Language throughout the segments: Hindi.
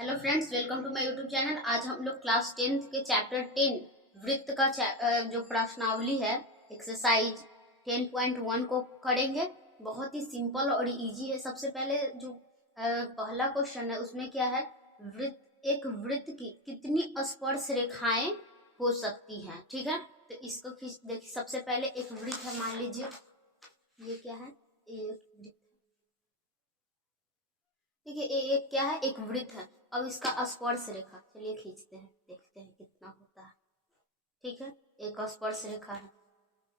Hello friends, welcome to my YouTube channel. आज हम लोग क्लास 10th के चैप्टर 10 वृत्त का जो प्रश्नावली है एक्सरसाइज 10.1 को करेंगे। बहुत ही सिंपल और इजी है। सबसे पहले जो पहला क्वेश्चन है उसमें क्या है, एक वृत्त की कितनी स्पर्श रेखाएं हो सकती हैं। ठीक है, तो इसको देखिए। सबसे पहले एक वृत्त है, मान लीजिए ये क्या है, एक वृत्त। ठीक है, एक क्या है, एक वृत्त है। अब इसका स्पर्श रेखा चलिए खींचते हैं, देखते हैं कितना होता है। ठीक है, एक स्पर्श रेखा है,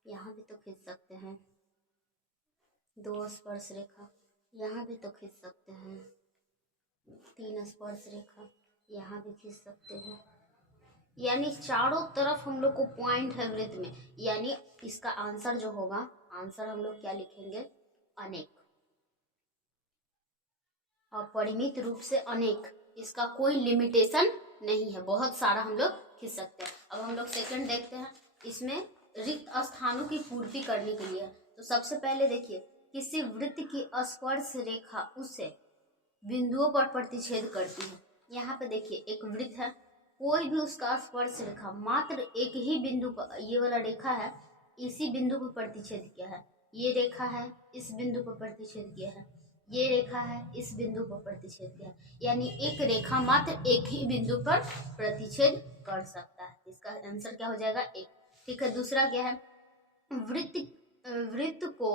यहाँ भी तो खींच सकते हैं। दो स्पर्श रेखा यहाँ भी तो खींच सकते हैं। तीन स्पर्श रेखा यहाँ भी खींच सकते हैं। यानी चारों तरफ हम लोग को पॉइंट है वृत्त में। यानी इसका आंसर जो होगा, आंसर हम लोग क्या लिखेंगे, अनेक। अपरिमित रूप से अनेक, इसका कोई लिमिटेशन नहीं है, बहुत सारा हम लोग खींच सकते हैं। अब हम लोग सेकंड देखते हैं। इसमें रिक्त स्थानों की पूर्ति करने के लिए तो सबसे पहले देखिए, किसी वृत्त की स्पर्श रेखा उसे बिंदुओं पर प्रतिच्छेद करती है। यहाँ पे देखिए एक वृत्त है, कोई भी उसका स्पर्श रेखा मात्र एक ही बिंदु पर, ये वाला रेखा है, इसी बिंदु पर प्रतिच्छेद किया है। ये रेखा है, इस बिंदु पर प्रतिच्छेद किया है। ये रेखा है, इस बिंदु पर प्रतिच्छेद किया है। यानी एक रेखा मात्र एक ही बिंदु पर प्रतिच्छेद कर सकता है। इसका आंसर क्या हो जाएगा, एक। ठीक है, दूसरा क्या है, वृत्त को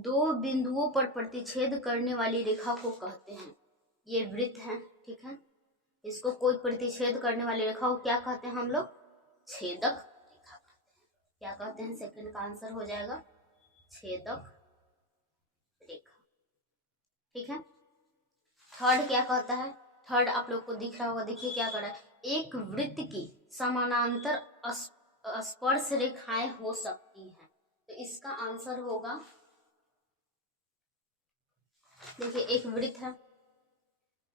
दो बिंदुओं पर प्रतिच्छेद करने वाली रेखा को कहते हैं। ये वृत्त है, ठीक है, इसको कोई प्रतिच्छेद करने वाली रेखा को क्या कहते हैं हम लोग, छेदक रेखा कहते हैं। क्या कहते हैं, सेकंड का आंसर हो जाएगा छेदक रेखा। ठीक है, थर्ड क्या कहता है, थर्ड आप लोग को दिख रहा होगा, देखिए क्या कर रहा है, एक वृत्त की समानांतर स्पर्श रेखाएं हो सकती हैं। तो इसका आंसर होगा, देखिए एक वृत्त है,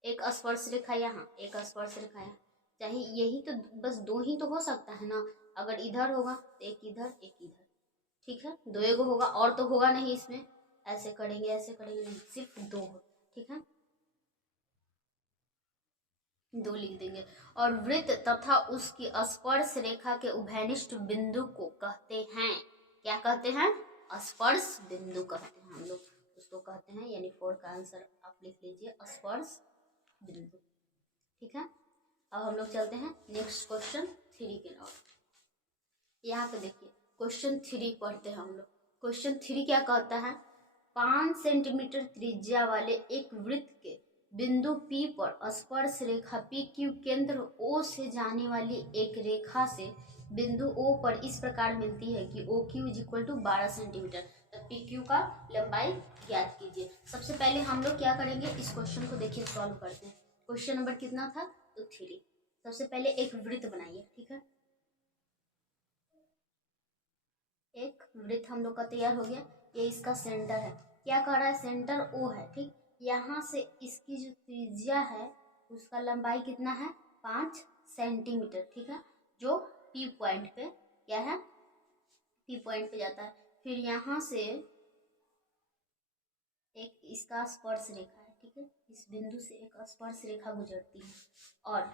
एक स्पर्श रेखा यहाँ, एक स्पर्श रेखा यहाँ, चाहे यही तो, बस दो ही तो हो सकता है ना। अगर इधर होगा तो एक इधर एक इधर। ठीक है, दो एगो होगा और तो होगा नहीं इसमें। ऐसे करेंगे नहीं, सिर्फ दो हो। ठीक है, दो लिख देंगे। और वृत्त तथा उसकी स्पर्श रेखा के उभयनिष्ठ बिंदु को कहते हैं, क्या कहते हैं, स्पर्श बिंदु कहते हैं हम लोग उसको कहते हैं। यानी फोर का आंसर आप लिख लीजिए, स्पर्श बिंदु। ठीक है, अब हम लोग चलते हैं नेक्स्ट क्वेश्चन 3 के ओर। यहाँ पे देखिए क्वेश्चन 3 पढ़ते हैं हम लोग। क्वेश्चन 3 क्या कहता है, 5 सेंटीमीटर त्रिज्या वाले एक वृत्त के बिंदु P पर स्पर्श रेखा PQ केंद्र O से जाने वाली एक रेखा से बिंदु O पर इस प्रकार मिलती है कि OQ इक्वल टू 12 सेंटीमीटर। तो PQ का लंबाई ज्ञात कीजिए। सबसे पहले हम लोग क्या करेंगे, इस क्वेश्चन को देखिए सॉल्व करते हैं। क्वेश्चन नंबर कितना था, तो 3। सबसे पहले एक वृत्त बनाइए। ठीक है, एक वृत्त हम लोग का तैयार हो गया। ये इसका सेंटर है, क्या कर रहा है, सेंटर O है। ठीक, यहाँ से इसकी जो त्रिज्या है उसका लंबाई कितना है, 5 सेंटीमीटर। ठीक है, जो P पॉइंट पे क्या है, P पॉइंट पे जाता है। फिर यहाँ से एक इसका स्पर्श रेखा है। ठीक है, इस बिंदु से एक स्पर्श रेखा गुजरती है और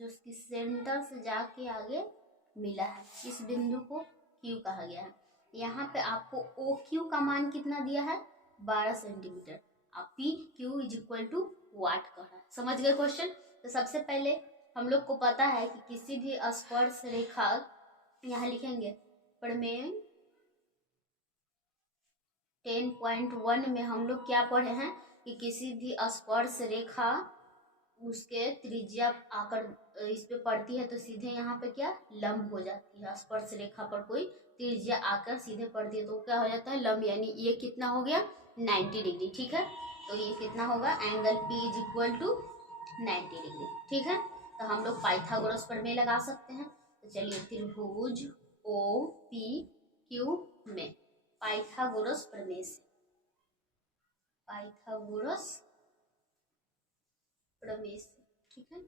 जो उसकी सेंटर से जाके आगे मिला है, इस बिंदु को Q कहा गया है। यहाँ पे आपको OQ का मान कितना दिया है, 12 सेंटीमीटर। आप PQ इज इक्वल टू वाट कह रहा है। समझ गए क्वेश्चन। तो सबसे पहले हम लोग को पता है कि किसी भी स्पर्श रेखा, यहाँ लिखेंगे प्रमेय 10.1 में हम लोग क्या पढ़े हैं कि किसी भी स्पर्श रेखा उसके त्रिज्या आकर इस पे पड़ती है तो सीधे यहाँ पे क्या लंब हो जाती है। स्पर्श रेखा पर कोई त्रिज्या आकर सीधे पड़ती है तो क्या हो जाता है, लंब। यानी ये कितना हो गया, 90 डिग्री। ठीक है, तो ये कितना होगा, angle P is equal to 90 degree. ठीक है, तो हम लोग पाइथागोरस प्रमेय लगा सकते हैं। तो चलिए, त्रिभुज OPQ में पाइथागोरस प्रमेय से, पाइथागोरस प्रमेय से, ठीक है,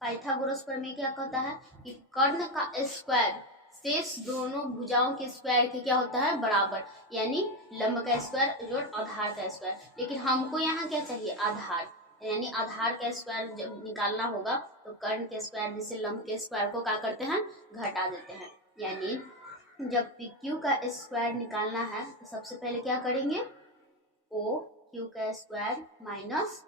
पाइथागोरस प्रमेय क्या कहता है कि कर्ण का स्क्वायर शेष दोनों भुजाओं के स्क्वायर के क्या होता है, बराबर। यानी लंब का स्क्वायर जोड़ आधार का स्क्वायर। लेकिन हमको यहाँ क्या चाहिए, आधार। यानी आधार का स्क्वायर जब निकालना होगा तो कर्ण के स्क्वायर जैसे लंब के स्क्वायर को क्या करते हैं, घटा देते हैं। यानी जब पी क्यू का स्क्वायर निकालना है तो सबसे पहले क्या करेंगे, ओ क्यू का स्क्वायर माइनस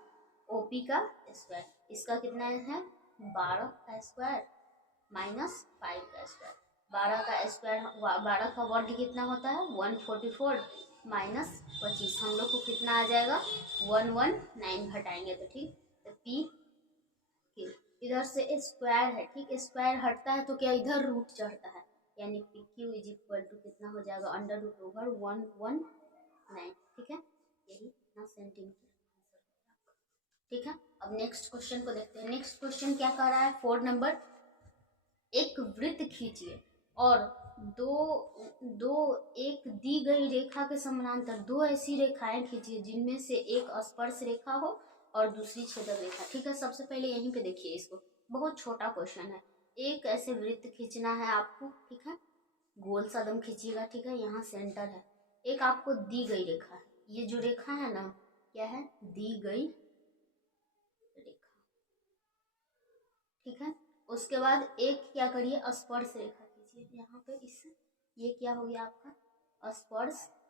ओ पी का स्क्वायर, इसका कितना है 12 का स्क्वायर माइनस 5 का स्क्वायर। 12 का स्क्वायर 12 का वर्ग कितना होता है 144 माइनस 25, हम लोग को कितना आ जाएगा 119 घटाएंगे तो ठीक। तो पी क्यू इधर से स्क्वायर है ठीक, स्क्वायर हटता है तो क्या इधर रूट चढ़ता है, यानी P Q is equal to कितना हो जाएगा अंडर रूट ओवर 119। ठीक है, यही इतना सेंटीमीटर ठीक है। अब नेक्स्ट क्वेश्चन को देखते हैं। नेक्स्ट क्वेश्चन क्या कह रहा है 4 नंबर, एक वृत्त खींचिए और दो एक दी गई रेखा के समानांतर दो ऐसी रेखाएं खींचिए जिनमें से एक स्पर्श रेखा हो और दूसरी छेदक रेखा। ठीक है, सबसे पहले यहीं पे देखिए इसको, बहुत छोटा क्वेश्चन है। एक ऐसे वृत्त खींचना है आपको, ठीक है, गोल सा दम खींचिएगा, ठीक है, यहाँ सेंटर है। एक आपको दी गई रेखा है, ये जो रेखा है ना क्या है, दी गई रेखा, ठीक है। उसके बाद एक क्या करिए स्पर्श रेखा खींचिए यहाँ पे, इस ये क्या हो गया आपका स्पर्श रेखा,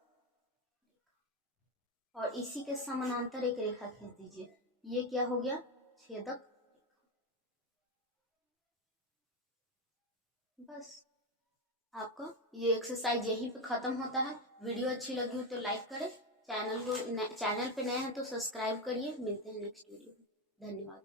और इसी के समानांतर एक रेखा खींच दीजिए, ये क्या हो गया छेदक रेखा। बस आपका ये एक्सरसाइज यहीं पे खत्म होता है। वीडियो अच्छी लगी हो तो लाइक करें, चैनल पे नए हैं तो सब्सक्राइब करिए। मिलते हैं नेक्स्ट वीडियो में, धन्यवाद।